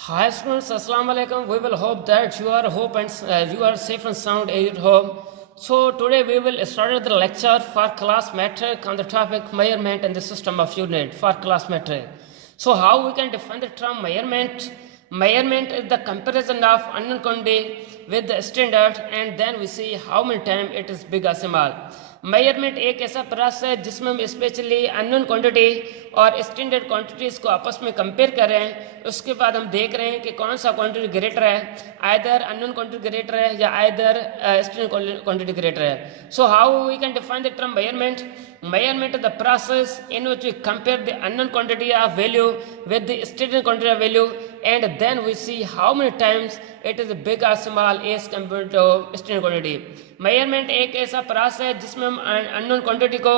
Hi students, Assalamu alaikum. We will hope that you are safe and sound at home. So today we will start the lecture for class metric on the topic measurement and the system of unit for class metric. So how we can define the term measurement? Measurement is the comparison of unknown quantity with the standard and then we see how many times it is big or small. Measurement एक ऐसा process है जिसमें हम specially unknown quantity और standard quantities को आपस में compare कर रहे हैं. उसके बाद हम देख रहे हैं कि कौन सा क्वांटिटी ग्रेटर है, आइदर अननोन क्वांटिटी ग्रेटर है या आइदर स्टैंडर्ड क्वांटिटी ग्रेटर है. So how we can define the term measurement? Measurement is the process in which we compare the unknown quantity of value with the standard quantity of value and then we see how many times it is big or small as compared to standard quantity. Measurement एक ऐसा process है जिसमें हम unknown quantity को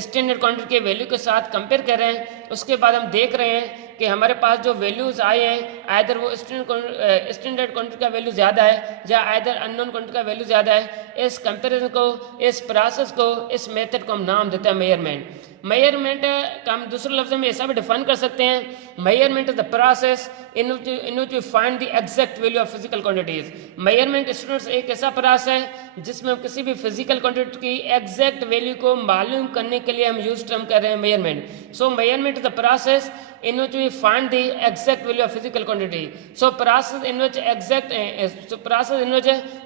standard quantity के value के साथ compare कर रहे हैं. उसके बाद हम देख रहे हैं कि हमारे पास जो वैल्यूज़ आए हैं आइदर वो स्टैंडर्ड क्वांटिटी का वैल्यू ज़्यादा है या आइदर अननोन क्वांटिटी का वैल्यू ज़्यादा है. इस कंपैरिजन को, इस प्रोसेस को, इस मेथड को हम नाम देते हैं मेजरमेंट. मेजरमेंट का हम दूसरे लफ्ज़ में ऐसा भी डिफाइन कर सकते हैं, measurement is the process in which we find the exact value of physical quantities. Measurement students एक ऐसा प्रोसेस है जिसमें हम किसी भी फिजिकल क्वांटिटी की एग्जैक्ट वैल्यू को मालूम करने के लिए हम यूज टर्म कर रहे हैं measurement. So measurement is the process in which we find the exact value of physical quantity. So process in which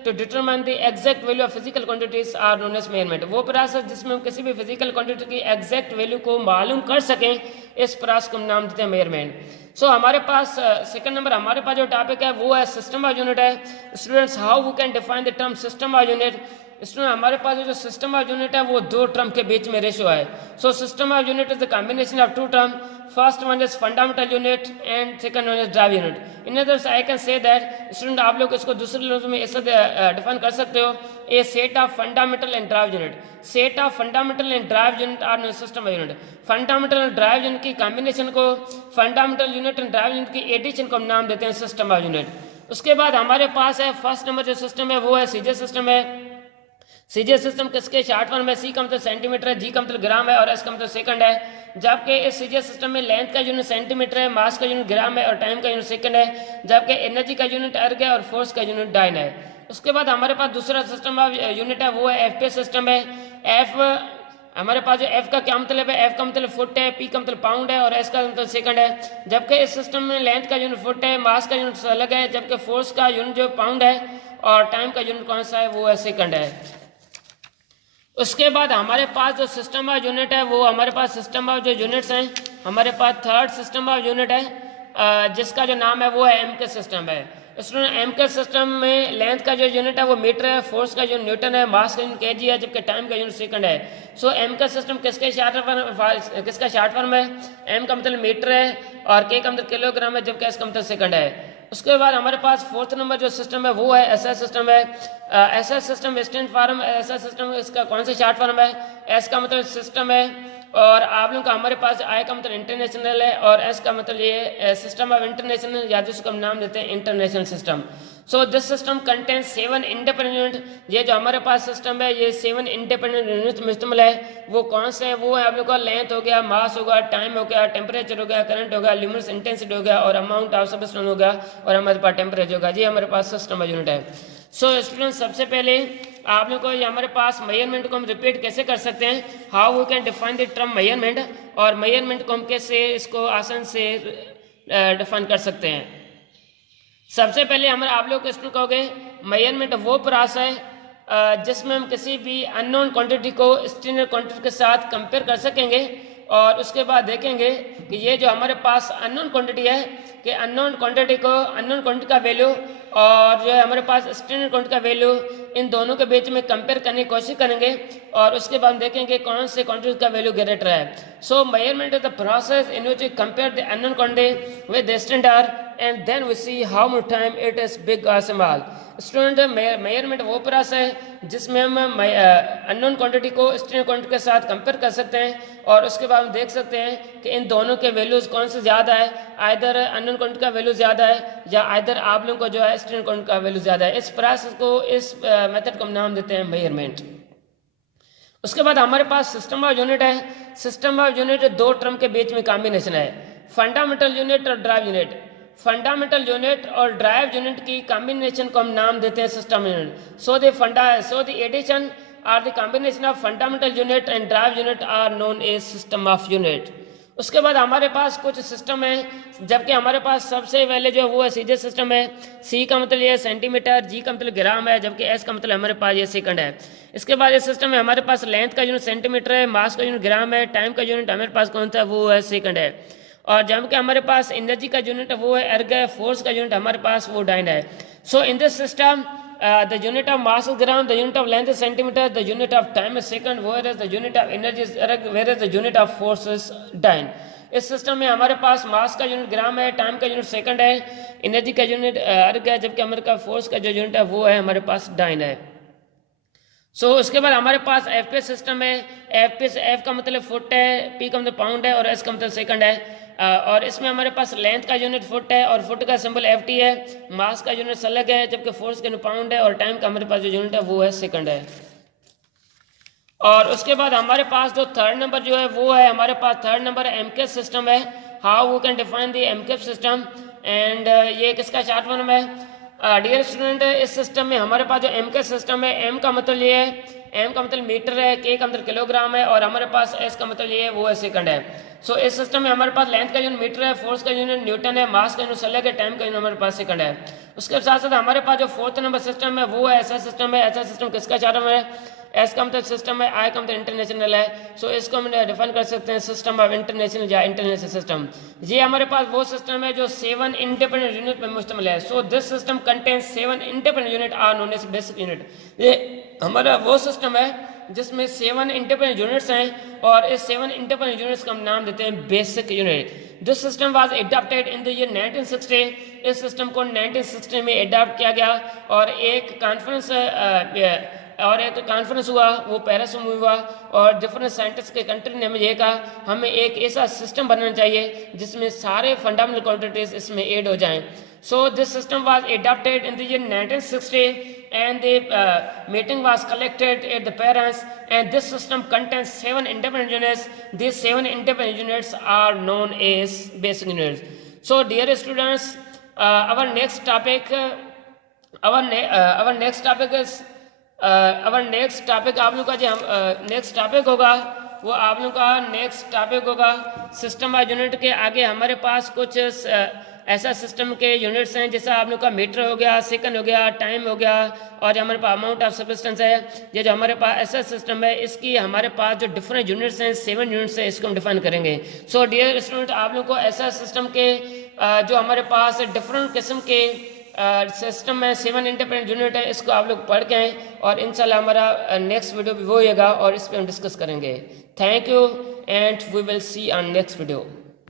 to determine the exact value of physical quantities are known as measurement. वो process जिसमें हम किसी भी physical quantity की exact value को मालूम कर सकें, इस process को हम नाम देते हैं measurement. सो हमारे पास सेकंड नंबर हमारे पास जो टॉपिक है वो है सिस्टम ऑफ यूनिट है. Students how we can define the term system of unit? Student हमारे पास जो सिस्टम ऑफ यूनिट है वो दो टर्म के बीच में रेशियो है. So system of unit is the combination of two term. First one is fundamental unit and second one is drive unit. In others I can say that student आप लोग इसको दूसरे लफ्ज़ में ऐसा डिफाइन कर सकते हो, a set of fundamental and drive unit. Set of fundamental and drive unit are known system of unit. Fundamental और ड्राइव यूनिट की कॉम्बिनेशन को, fundamental unit and drive unit की एडिशन को हम नाम देते हैं सिस्टम ऑफ यूनिट. उसके बाद हमारे पास है फर्स्ट नंबर जो सिस्टम है वो है सीजे सिस्टम है. सीजे सिस्टम किसके शॉर्ट फॉर्म में सी का मतलब सेंटीमीटर है, जी का मतलब ग्राम है और एस का मतलब सेकंड है. जबकि इस सीजे सिस्टम में लेंथ का यूनिट सेंटीमीटर है, मास का यूनिट ग्राम है और टाइम का यूनिट सेकंड है. जबकि एनर्जी का यूनिट अर्ग है और फोर्स का यूनिट डाइन है. उसके बाद हमारे पास दूसरा सिस्टम ऑफ यूनिट है वो है एफ सिस्टम है. एफ हमारे पास जो एफ का क्या मतलब है, एफ का मतलब फुट है, पी का मतलब पाउंड है और एस का मतलब सेकंड है. जबकि इस सिस्टम में लेंथ का यूनिट फुट है, मास का यूनिट अलग है, जबकि फोर्स का यूनिट जो पाउंड है और टाइम का यूनिट कौन सा है वो है सेकंड है. उसके बाद हमारे पास जो सिस्टम ऑफ यूनिट है वो हमारे पास सिस्टम ऑफ जो यूनिट्स हैं हमारे पास थर्ड सिस्टम ऑफ यूनिट है जिसका जो नाम है वो है एम के सिस्टम है. स्टूडेंट एम के सिस्टम में लेंथ का जो यूनिट है वो मीटर है, फोर्स का जो न्यूटन है, मास का यूनिट केजी है, जबकि टाइम का यूनिट सेकंड है. सो एम का सिस्टम किसका शॉर्ट फॉर्म है? एम का मतलब मीटर है और के का मतलब किलोग्राम है, जबकि एस का मतलब सेकंड है. उसके बाद हमारे पास फोर्थ नंबर जो सिस्टम है वो है एसआई सिस्टम है. SI system stand form SI system इसका कौन सा शॉर्ट फॉर्म है? एस का मतलब सिस्टम है और आप लोगों का हमारे पास आई का मतलब इंटरनेशनल है और एस का मतलब ये सिस्टम ऑफ इंटरनेशनल या जिसको हम नाम देते हैं international system. So this system contain 7 independent unit. ये जो हमारे पास सिस्टम है ये 7 इंडिपेंडेंट यूनिट में मुश्तमिल है. वो कौन से हैं? वो है आप लोग का लेंथ हो गया, मास हो गया, टाइम हो गया, टेम्परेचर हो गया, करंट हो गया, ल्यूमिनस इंटेंसिटी हो गया और अमाउंट ऑफ सबस्टेंस हो गया और हमारे पास टेम्परेचर होगा. ये हमारे पास सिस्टम ऑफ यूनिट है. सो स्टूडेंट सबसे पहले आप लोग को ये हमारे पास मेजरमेंट को हम रिपीट कैसे कर सकते हैं, how we can define the term measurement, और मेजरमेंट को हम कैसे इसको आसान से डिफाइन कर सकते हैं. सबसे पहले हमारे आप लोग इसको कहोगे मेजरमेंट वो प्रोसेस है जिसमें हम किसी भी अननोन क्वांटिटी को स्टैंडर्ड क्वांटिटी के साथ कंपेयर कर सकेंगे और उसके बाद देखेंगे कि ये जो हमारे पास अननोन क्वांटिटी है कि अननोन क्वांटिटी का वैल्यू और जो है हमारे पास स्टैंडर्ड क्वांटिटी का वैल्यू, इन दोनों के बीच में कंपेयर करने की कोशिश करेंगे और उसके बाद देखेंगे कौन से क्वांटिटी का वैल्यू ग्रेटर है. So measurement is the process in which we compare the unknown quantity with the standard and then we see how much time it is big or small. Student measurement वो process है जिसमें हम unknown quantity को standard quantity के साथ compare कर सकते हैं और उसके बाद हम देख सकते हैं कि इन दोनों के वैल्यूज़ कौन से ज़्यादा है, आइदर अननोन क्वांटिटी का वैल्यू ज़्यादा है या आइदर आप लोगों को जो है स्टैंडर्ड क्वांटिटी का वैल्यू ज़्यादा है. इस प्रोसेस को, इस मेथड को हम नाम देते हैं मेजरमेंट. उसके बाद हमारे पास सिस्टम ऑफ यूनिट है. सिस्टम ऑफ यूनिट दो टर्म के बीच में कॉम्बिनेशन है, फंडामेंटल यूनिट और ड्राइव यूनिट. फंडामेंटल यूनिट और ड्राइव यूनिट की कॉम्बिनेशन को हम नाम देते हैं system unit. So the addition are the combination of fundamental unit and drive unit are known as system of unit. उसके बाद हमारे पास कुछ सिस्टम है, जबकि हमारे पास सबसे पहले जो है वो है सीजे सिस्टम है। सी का मतलब ये सेंटीमीटर, जी का मतलब ग्राम है, जबकि एस का मतलब हमारे पास ये सेकंड है। इसके बाद इस सिस्टम में हमारे पास लेंथ का यूनिट सेंटीमीटर है, मास का यूनिट ग्राम है, टाइम का यूनिट हमारे पास कौन सा है वो है सेकंड है, और जबकि हमारे पास एनर्जी का यूनिट वो है एर्ग है, फोर्स का यूनिट हमारे पास वो डाइन है। So in this system the unit of mass is gram, the unit of length is centimeter, the unit of time is second, whereas the unit of energy is erg, whereas the unit of force is dyne। इस system में हमारे पास मास का unit ग्राम है, time का unit second है, energy का unit अर्ग है, जबकि हमारे पास फोर्स का जो यूनिट है वो है हमारे पास डाइन है। सो उसके बाद हमारे पास एफपीएस सिस्टम है। एफपीएस, एफ का मतलब फुट है, पी का मतलब पाउंड है और एस का मतलब सेकंड है। और इसमें हमारे पास लेंथ का यूनिट फुट है और फुट का सिंबल एफ टी है, मास का यूनिट सलग है, जबकि फोर्स का यूनिट पाउंड है और टाइम का हमारे पास जो यूनिट है वो है सेकंड है। और उसके बाद हमारे पास जो थर्ड नंबर जो है वो है हमारे पास थर्ड नंबर एमकेएफ सिस्टम है। How we can define the MKF system, and ये किसका शार्ट फॉर्म है? डियर स्टूडेंट, इस सिस्टम में हमारे पास जो एमकेएफ सिस्टम है, एम का मतलब ये है, एम का मतलब मीटर है, के का मतलब किलोग्राम है और हमारे पास एस का मतलब ये है वो है सेकंड है। सो इस सिस्टम में हमारे पास लेंथ का यूनिट मीटर है, फोर्स का यूनिट न्यूटन है, मास का यूनिट सलग है, टाइम का यूनिट हमारे पास सेकंड है। उसके साथ साथ हमारे पास जो फोर्थ नंबर सिस्टम है वो है ऐसा सिस्टम है। ऐसा सिस्टम किसका शार्ट फॉर्म है? एस का मतलब सिस्टम है, आई का मतलब इंटरनेशनल है। सो इसको हम डिफाइन कर सकते हैं सिस्टम ऑफ इंटरनेशनल या इंटरनेशनल सिस्टम। ये हमारे पास वो सिस्टम है जो 7 इंडिपेंडेंट यूनिट पर मुश्तमिल है। So this system contains 7 independent unit are known as basic unit. ये हमारा वो सिस्टम है जिसमें 7 इंडिपेंडेंट यूनिट्स हैं और इस 7 इंडिपेंडेंट यूनिट्स का हम नाम देते हैं basic unit. This system was adopted in the year 1960। इस सिस्टम को 1960 में एडॉप्ट किया गया और एक कॉन्फ्रेंस हुआ, वो पेरिस में हुआ और डिफरेंट साइंटिस्ट के कंट्री ने हमें ये कहा हमें एक ऐसा सिस्टम बनाना चाहिए जिसमें सारे फंडामेंटल क्वांटिटीज इसमें ऐड हो जाएं। So this system was adopted in the year 1960 and the meeting was collected at the Paris, and this system contains 7 independent units. These 7 independent units are known as basic units. So dear students, our next topic आप लोग का जो next topic होगा वो आप लोग का next topic होगा सिस्टम ऑफ यूनिट के आगे हमारे पास कुछ ऐसा सिस्टम के यूनिट्स हैं जैसा आप लोग का मीटर हो गया, सेकंड हो गया, टाइम हो गया और जो हमारे पास अमाउंट ऑफ सब्सटेंस है। ये जो हमारे पास ऐसा सिस्टम है इसकी हमारे पास जो डिफरेंट यूनिट्स हैं 7 यूनिट्स हैं, इसको हम डिफाइन करेंगे। सो डियर स्टूडेंट, आप लोग को ऐसा सिस्टम के जो हमारे पास डिफरेंट किस्म के सिस्टम में 7 इंडिपेंडेंट यूनिट है, इसको आप लोग पढ़ के आएँ और इंशाल्लाह हमारा नेक्स्ट वीडियो भी वो होगा और इस पर हम डिस्कस करेंगे। Thank you and we will see on next video.